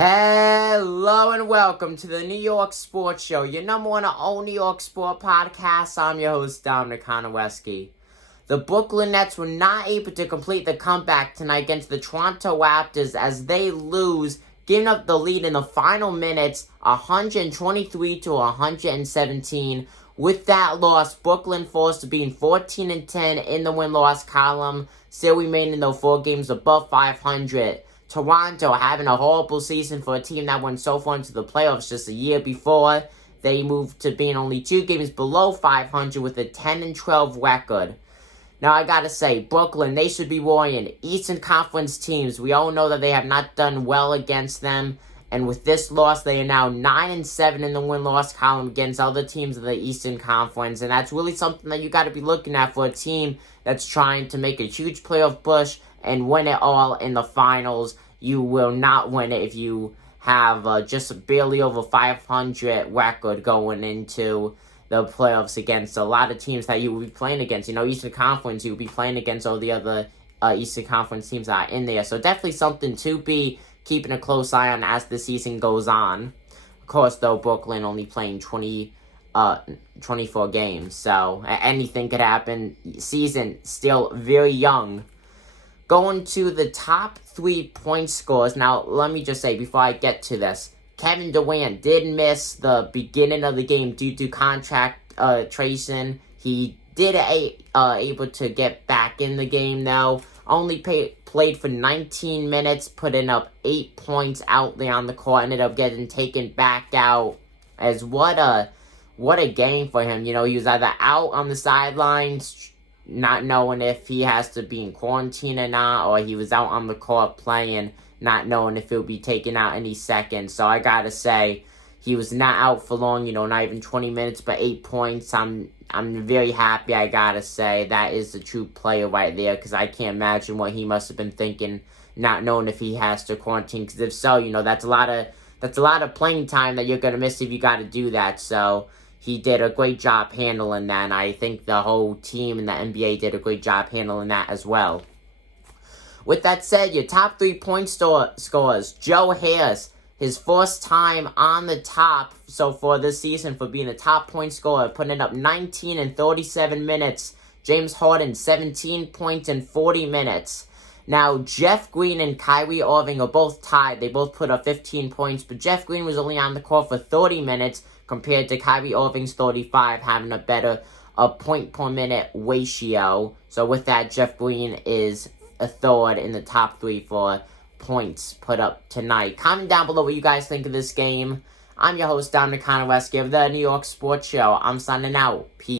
Hello and welcome to the New York Sports Show, your number one and only New York sport podcast. I'm your host, Dominic Konowski. The Brooklyn Nets were not able to complete the comeback tonight against the Toronto Raptors as they lose, giving up the lead in the final minutes, 123 to 117. With that loss, Brooklyn forced to be 14-10 in the win-loss column, still remaining though 4 games above 500. Toronto having a horrible season for a team that went so far into the playoffs just a year before. They moved to being only 2 games below 500 with a 10-12 record. Now I gotta say, Brooklyn, they should be worrying. Eastern Conference teams, we all know that they have not done well against them. And with this loss, they are now 9-7 in the win-loss column against other teams of the Eastern Conference. And that's really something that you gotta be looking at for a team that's trying to make a huge playoff push and win it all in the finals. You will not win it if you have just barely over 500 record going into the playoffs against a lot of teams that you will be playing against. You know, Eastern Conference, you will be playing against all the other Eastern Conference teams that are in there. So definitely something to be keeping a close eye on as the season goes on. Of course, though, Brooklyn only playing 24 games, so anything could happen. Season still very young. Going to the top 3 point scores. Now, let me just say before I get to this, Kevin Durant did miss the beginning of the game due to contract tracing. He did able to get back in the game though. Only played for 19 minutes, putting up 8 points out there on the court. Ended up getting taken back out. As what a game for him. You know, he was either out on the sidelines, not knowing if he has to be in quarantine or not, or he was out on the court playing, not knowing if he'll be taken out any second. So I gotta say, he was not out for long, you know, not even 20 minutes, but 8 points. I'm very happy, I gotta say. That is a true player right there, because I can't imagine what he must have been thinking, not knowing if he has to quarantine. Because if so, you know, that's a lot of playing time that you're gonna miss if you gotta do that. So he did a great job handling that, and I think the whole team in the NBA did a great job handling that as well. With that said, your top 3 point scorers, Joe Harris, his first time on the top so far this season for being a top point scorer, putting up 19 in 37 minutes. James Harden, 17 points in 40 minutes. Now, Jeff Green and Kyrie Irving are both tied. They both put up 15 points, but Jeff Green was only on the court for 30 minutes compared to Kyrie Irving's 35, having a better point per minute ratio. So with that, Jeff Green is a third in the top 3 for points put up tonight. Comment down below what you guys think of this game. I'm your host, Dominic Konowski of the New York Sports Show. I'm signing out. Peace.